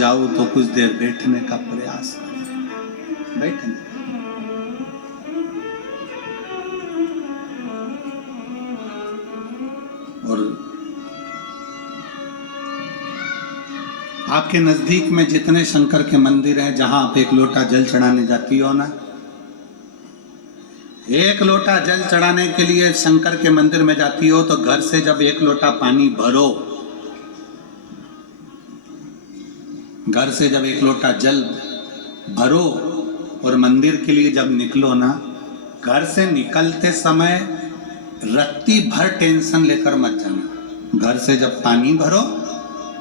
जाओ तो कुछ देर बैठने का प्रयास करो, बैठने। और आपके नजदीक में जितने शंकर के मंदिर हैं, जहां आप एक लोटा जल चढ़ाने जाती हो ना, एक लोटा जल चढ़ाने के लिए शंकर के मंदिर में जाती हो, तो घर से जब एक लोटा पानी भरो, घर से जब एक लोटा जल भरो और मंदिर के लिए जब निकलो ना, घर से निकलते समय रत्ती भर टेंशन लेकर मत जाना। घर से जब पानी भरो,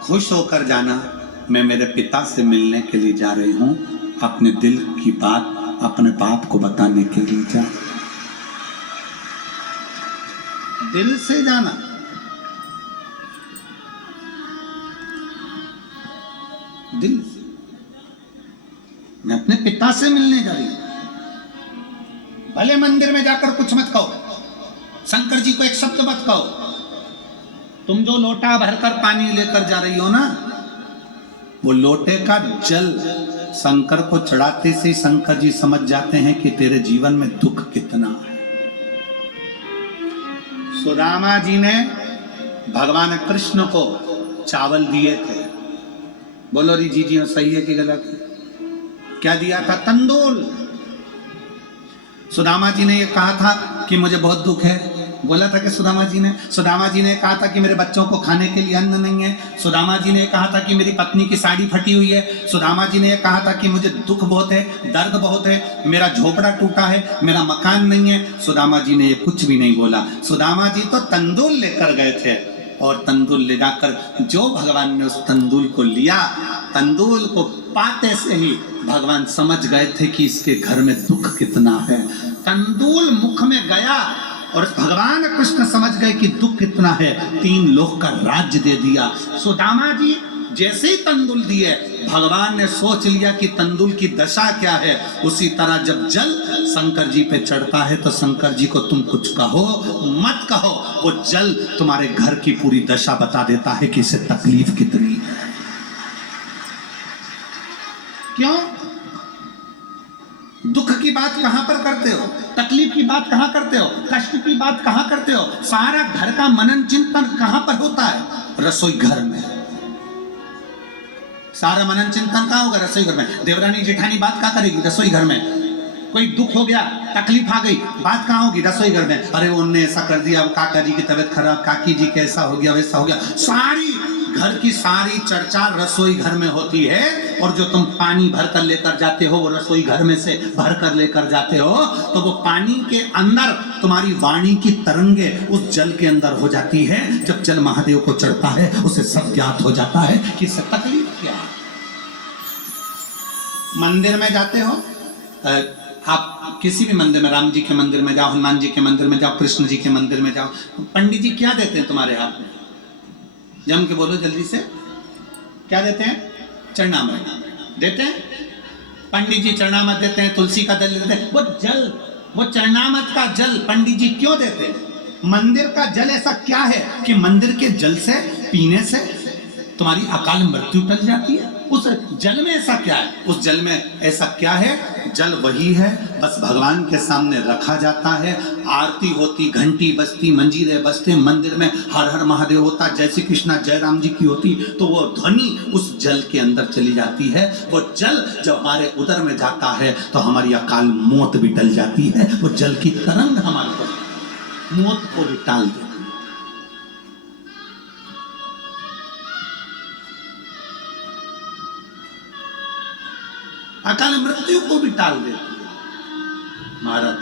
खुश होकर जाना, मैं मेरे पिता से मिलने के लिए जा रही हूं, अपने दिल की बात अपने बाप को बताने के लिए जा। दिल से जाना। दिल से। मैं अपने पिता से मिलने जा रही हूं। भले मंदिर में जाकर कुछ मत कहो, शंकर जी को एक शब्द मत कहो, तुम जो लोटा भरकर पानी लेकर जा रही हो ना, वो लोटे का जल शंकर को चढ़ाते से शंकर जी समझ जाते हैं कि तेरे जीवन में दुख कितना है। सुदामा जी ने भगवान कृष्ण को चावल दिए थे। बोलो री जी जी सही है कि गलत है? क्या दिया था? तंदूल। सुदामा जी ने ये कहा था कि मुझे बहुत दुख है। बोला था कि सुदामा जी ने कहा था कि मेरे बच्चों को खाने के लिए अन्न नहीं है। सुदामा जी ने कहा था कि मेरी पत्नी की साड़ी फटी हुई है। सुदामा जी ने कहा था कि मुझे दुख बहुत है, दर्द बहुत है, मेरा झोपड़ा टूटा है, मेरा मकान नहीं है। सुदामा जी ने ये कुछ भी नहीं बोला। सुदामा जी तो तंदूल लेकर गए थे, और तंदूल ले जाकर जो भगवान ने उस तंदूल को लिया, तंदूल को पाते से ही भगवान समझ गए थे कि इसके घर में दुख कितना है। तंदूल मुख में गया और भगवान कृष्ण समझ गए कि दुख कितना है, 3 लोक का राज्य दे दिया। सुदामा जी जैसे ही तंदूल दिए, भगवान ने सोच लिया कि तंदूल की दशा क्या है। उसी तरह जब जल शंकर जी पे चढ़ता है तो शंकर जी को तुम कुछ कहो मत कहो, वो जल तुम्हारे घर की पूरी दशा बता देता है कि इसे तकलीफ कितनी है। क्यों? दुख की बात कहां पर करते हो, तकलीफ की बात कहां करते हो, कष्ट की बात कहां करते हो? सारा घर का मनन चिंतन कहां पर होता है? रसोई घर में। सारा मनन चिंतन कहां होगा? रसोई घर में। देवरानी जेठानी बात क्या करेगी? रसोई घर में। कोई दुख हो गया, तकलीफ आ गई, बात कहां होगी? रसोई घर में। अरे उनने ऐसा कर दिया, काका जी की तबीयत खराब, काकी जी कैसा हो गया, वैसा हो गया। सारी घर की सारी चर्चा रसोई घर में होती है। और जो तुम पानी भरकर लेकर जाते हो, वो रसोई घर में से भरकर लेकर जाते हो, तो वो पानी के अंदर तुम्हारी वाणी की तरंगे उस जल के अंदर हो जाती है। जब जल महादेव को चढ़ता है, उसे सब ज्ञात हो जाता है कि इससे तकलीफ क्या है। मंदिर में जाते हो, आप किसी भी मंदिर में, राम जी के मंदिर में जाओ, हनुमान जी के मंदिर में जाओ, कृष्ण जी के मंदिर में जाओ, पंडित जी क्या देते हैं तुम्हारे हाथ में? जम के बोलो जल्दी से, क्या देते हैं? चरणामृत देते हैं। पंडित जी चरणामृत देते हैं, तुलसी का जल देते हैं। वो जल, वो चरणामृत का जल पंडित जी क्यों देते हैं? मंदिर का जल ऐसा क्या है कि मंदिर के जल से पीने से तुम्हारी अकाल मृत्यु टल जाती है? उस जल में ऐसा क्या है? उस जल में ऐसा क्या है? जल वही है, बस भगवान के सामने रखा जाता है, आरती होती, घंटी बजती, मंजीरे बजते, मंदिर में हर हर महादेव होता, जय श्री कृष्णा जय राम जी की होती, तो वो ध्वनि उस जल के अंदर चली जाती है। वो जल जब हमारे उदर में जाता है तो हमारी अकाल मौत भी टल जाती है। वो जल की तरंग हमारे को मौत को भी टाल देती है। अकाल मृत्यु को भी टाल देती है। महाराज,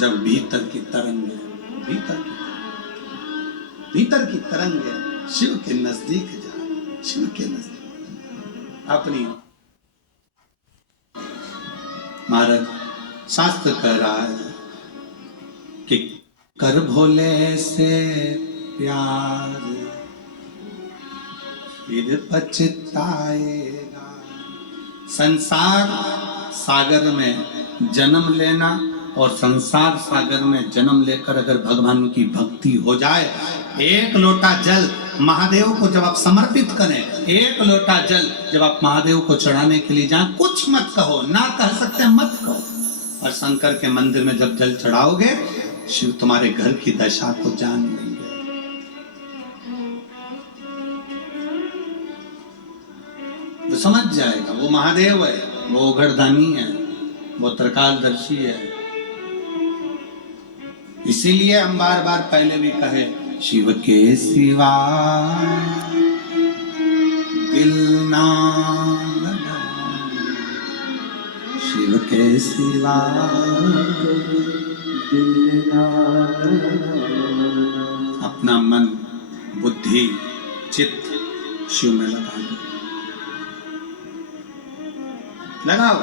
जब भीतर की तरंगे, भीतर की तरंगे शिव के नजदीक जाए, शिव के नजदीक अपनी। महाराज, शास्त्र कह रहा है कि कर भोले से प्यार फिर पछताएगा। संसार सागर में जन्म लेना और संसार सागर में जन्म लेकर अगर भगवान की भक्ति हो जाए, एक लोटा जल महादेव को जब आप समर्पित करें, एक लोटा जल जब आप महादेव को चढ़ाने के लिए जाएं, कुछ मत कहो, ना कह सकते मत कहो, और शंकर के मंदिर में जब जल चढ़ाओगे, शिव तुम्हारे घर की दशा को जान लेंगे। तो समझ जाएगा वो महादेव है, वो उघड़दानी है, वो त्रिकालदर्शी है। इसीलिए हम बार बार पहले भी कहे, शिव के सिवा दिल ना लगा, शिव के सिवा दिल ना लगा। अपना मन, बुद्धि, चित्त शिव में लगा दो, लगाओ।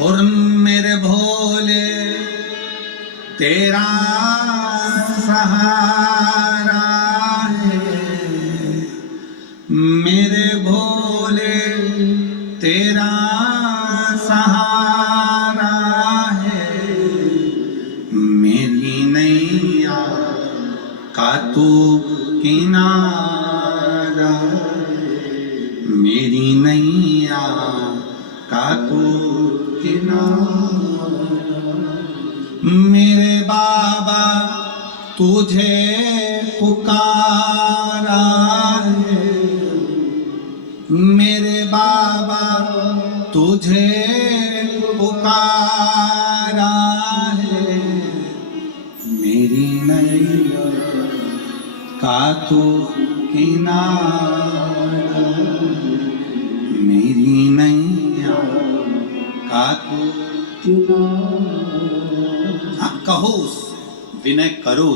और मेरे भोले तेरा सहारा है, मेरे भोले तेरा सहारा है, मेरी नैया का तू किनारा, मेरी नैया का तू मेरे बाबा तुझे पुकारा है, मेरे बाबा तुझे पुकारा है, मेरी नैया का तू किनारा, मेरी नैया का तू आप कहो, विनय करो,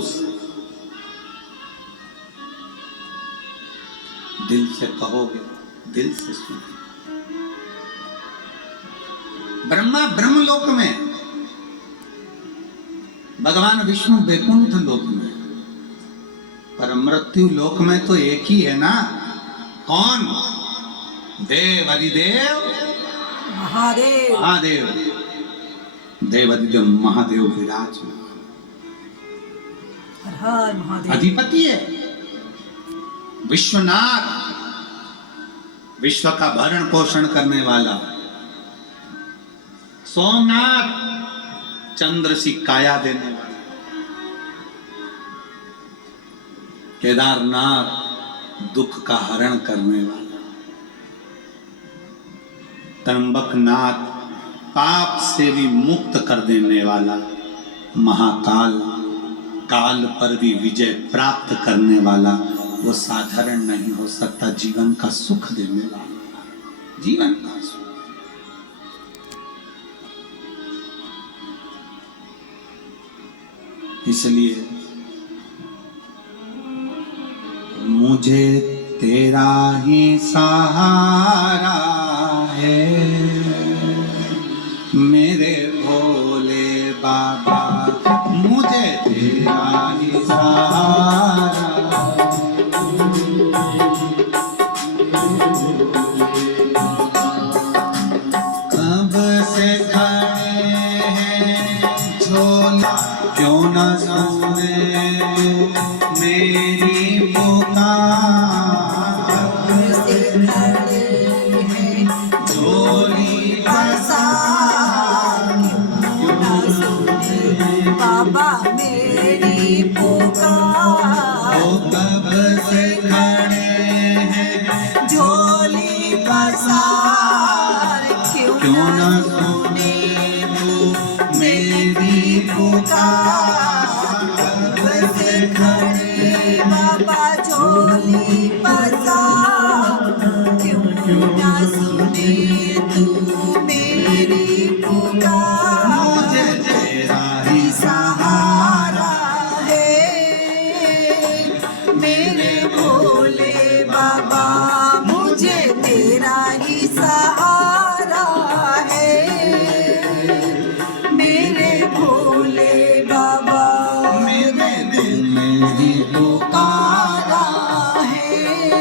दिल से कहोगे, दिल से सुनोगे। ब्रह्मा ब्रह्मलोक में, भगवान विष्णु वैकुंठ लोक में, पर मृत्यु लोक में तो एक ही है ना। कौन? देव अधिदेव महादेव। महादेव, देव अधिदेव महादेव विराज, हर हर महादेव। अधिपति है, विश्वनाथ, विश्व का भरण पोषण करने वाला। सोमनाथ, चंद्र सी काया देने वाला। केदारनाथ, दुख का हरण करने वाला। त्र्यंबकनाथ, पाप से भी मुक्त कर देने वाला। महाकाल, काल पर भी विजय प्राप्त करने वाला। वो साधारण नहीं हो सकता, जीवन का सुख देने वाला, जीवन का सुख। इसलिए मुझे तेरा ही सहारा है, मेरे भोले बाबा, मुझे तेरा ही सहारा। कब से खड़े हैं झोला, क्यों न सुने मेरी पुकार। झोली बाबा मेरी पुकार। कब से खड़े हैं झोली पसार, क्यों न सुने मेरी पुकार। कब से खड़े बाबा झोली पसार, क्यों न सुने तू मेरी पुकार। मुझे तेरा ही सहारा है, मेरे भोले बाबा, मुझे तेरा ही सहारा है, मेरे भोले बाबा, मेरे दिल में ही पुकारा है,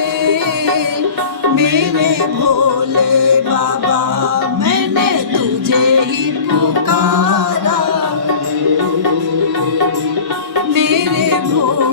पुकारा मेरे भोले